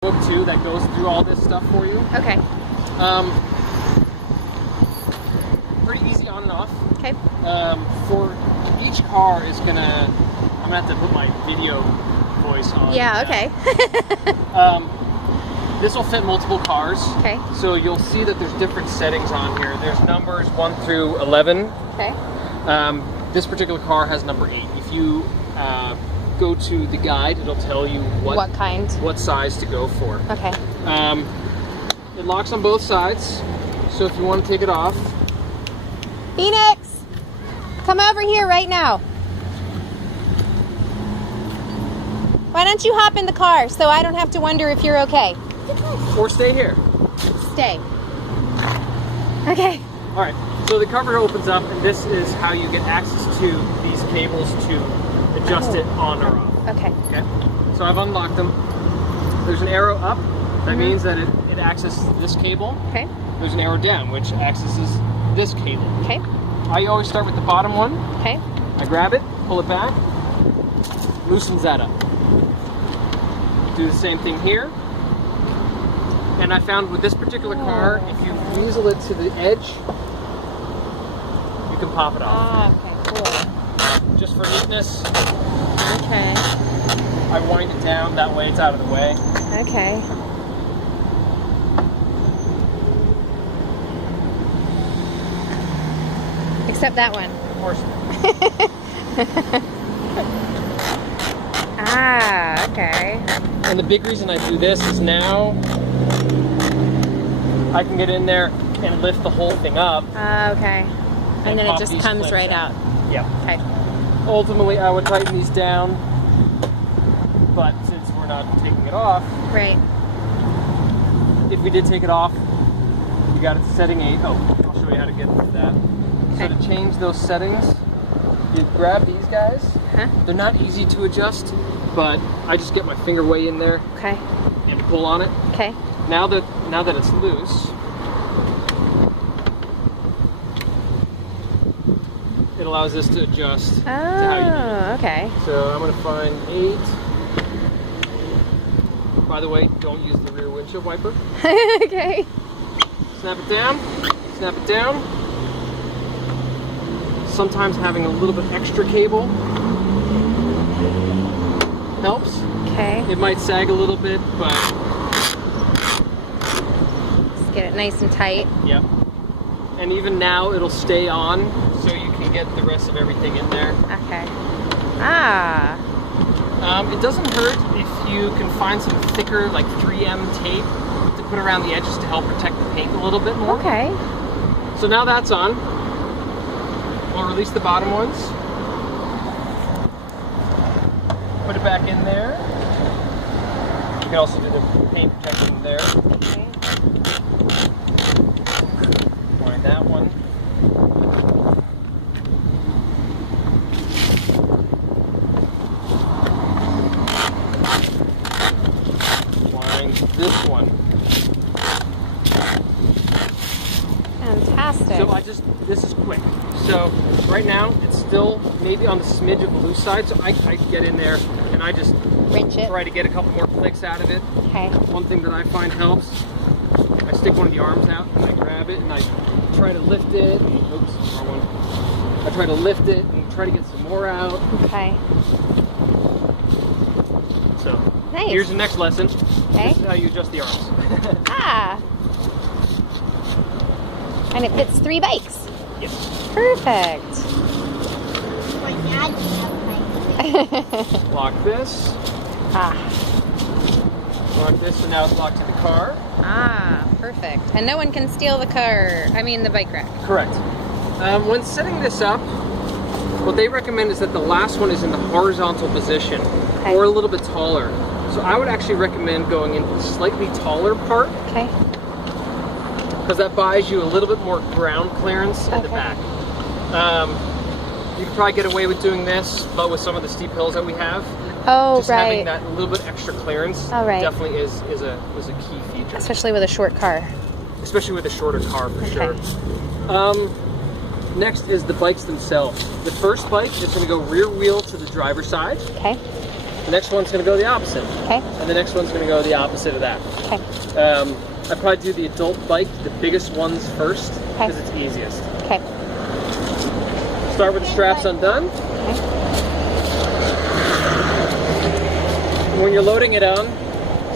book too that goes through all this stuff for you. Okay. Pretty easy on and off. Okay. For each car is gonna, I'm gonna have to put my video voice on. Yeah, okay. This will fit multiple cars. Okay. So you'll see that there's different settings on here. There's numbers 1 through 11. Okay. This particular car has number 8. If you go to the guide, it'll tell you What kind? what size to go for. Okay. It locks on both sides, so if you want to take it off, Phoenix, come over here right now. Why don't you hop in the car so I don't have to wonder if you're okay? or stay here. Stay. Okay. All right, so the cover opens up, and this is how you get access to these cables to adjust it on or off. Okay. Okay, so I've unlocked them. There's an arrow up, that means that it accesses this cable. Okay. There's an arrow down, which accesses this cable. Okay. I always start with the bottom one. Okay. I grab it, pull it back, loosens that up. Do the same thing here. And I found with this particular car, if you weasel it to the edge, you can pop it off. Ah, okay, cool. Just for neatness, Okay. I wind it down, that way it's out of the way. Okay. Except that one. Of course. Ah, okay. And the big reason I do this is now I can get in there and lift the whole thing up. Ah, okay. And then it pop just these comes clips right out. Yeah. Okay. Ultimately, I would tighten these down, but since we're not taking it off, Right. if we did take it off, you got it to setting 8. Oh, I'll show you how to get that. So Okay. to change those settings, you grab these guys. Huh? They're not easy to adjust, but I just get my finger way in there Okay. and pull on it. Okay. Now that it's loose, it allows this to adjust to how you need it. Oh, okay. So I'm going to find 8. By the way, don't use the rear windshield wiper. Okay. Snap it down. Snap it down. Sometimes having a little bit extra cable helps. Okay. It might sag a little bit, but Just get it nice and tight. yep. And even now it'll stay on, so you can get the rest of everything in there. Okay. Ah. It doesn't hurt if you can find some thicker, like 3M tape to put around the edges to help protect the paint a little bit more. Okay. So now that's on. We'll release the bottom ones. Put it back in there. You can also do the paint protection there. Okay. Wind that one. Wind this one. Fantastic. So this is quick. So right now it's still maybe on the smidge of the loose side, so I get in there and I just Wrench it. try to get a couple more clicks out of it. Okay. One thing that I find helps, I stick one of the arms out and I grab it and I try to lift it. Oops, wrong one. I try to lift it and try to get some more out. Okay. So Nice. here's the next lesson. Okay. This is how you adjust the arms. Ah. And it fits 3 bikes. Yes. Perfect. Lock this. Ah. Lock this, so now it's locked to the car. Ah, perfect. And no one can steal the car. I mean the bike rack. Correct. When setting this up, what they recommend is that the last one is in the horizontal position Okay. or a little bit taller. So I would actually recommend going into the slightly taller part Okay. because that buys you a little bit more ground clearance in the Okay. back. You could probably get away with doing this, but with some of the steep hills that we have, Oh, just having right. that little bit extra clearance Oh, right. definitely is a key feature, Especially with a short car. especially with a shorter car for Okay. sure. Next is the bikes themselves. The first bike is going to go rear wheel to the driver's side. Okay. The next one's going to go the opposite. Okay. And the next one's going to go the opposite of that. Okay. I probably do the adult bike, the biggest ones first, because it's easiest. Okay. Start with the straps undone. Okay. When you're loading it on,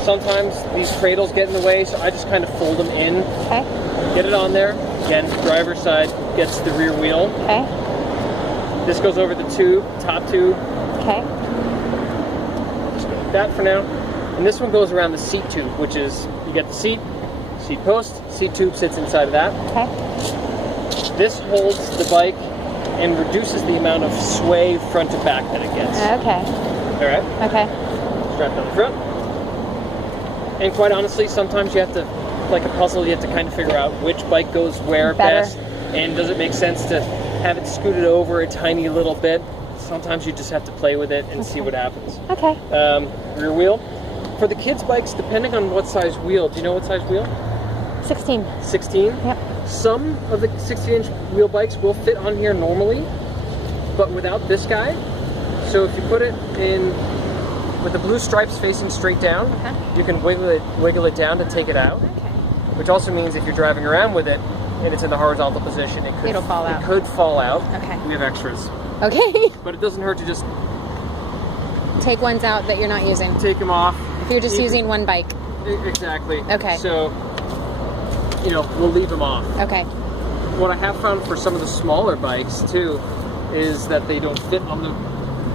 sometimes these cradles get in the way, so I just kind of fold them in. Okay. Get it on there. Again, driver's side gets the rear wheel. Okay. This goes over the tube, top tube. Okay. Just go like that for now. And this one goes around the seat tube, which is, you get the seat post, seat tube sits inside of that. Okay. This holds the bike and reduces the amount of sway front to back that it gets. Okay. All right? Okay. Strapped on the front. And quite honestly, sometimes you have to, like a puzzle, you have to kind of figure out which bike goes where Better. best, and does it make sense to have it scooted over a tiny little bit. Sometimes you just have to play with it and see what happens. Okay. Rear wheel. For the kids' bikes, depending on what size wheel, do you know what size wheel? 16. 16? Yep. Some of the 16-inch wheel bikes will fit on here normally, but without this guy. So if you put it in with the blue stripes facing straight down, you can wiggle it down to take it out. Okay. Which also means if you're driving around with it and it's in the horizontal position, It'll fall out. It could fall out. Okay. We have extras. Okay. But it doesn't hurt to just Take ones out that you're not using. take them off. If you're just using one bike. Exactly. Okay. So, we'll leave them off. Okay. What I have found for some of the smaller bikes too is that they don't fit on the.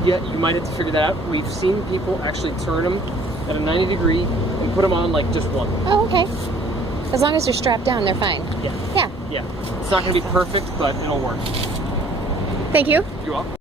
Yeah, you might have to figure that out. We've seen people actually turn them at a 90 degree and put them on like just one. Oh, okay. As long as they're strapped down, they're fine. Yeah. Yeah. Yeah. It's not going to be perfect, but it'll work. Thank you. You're welcome.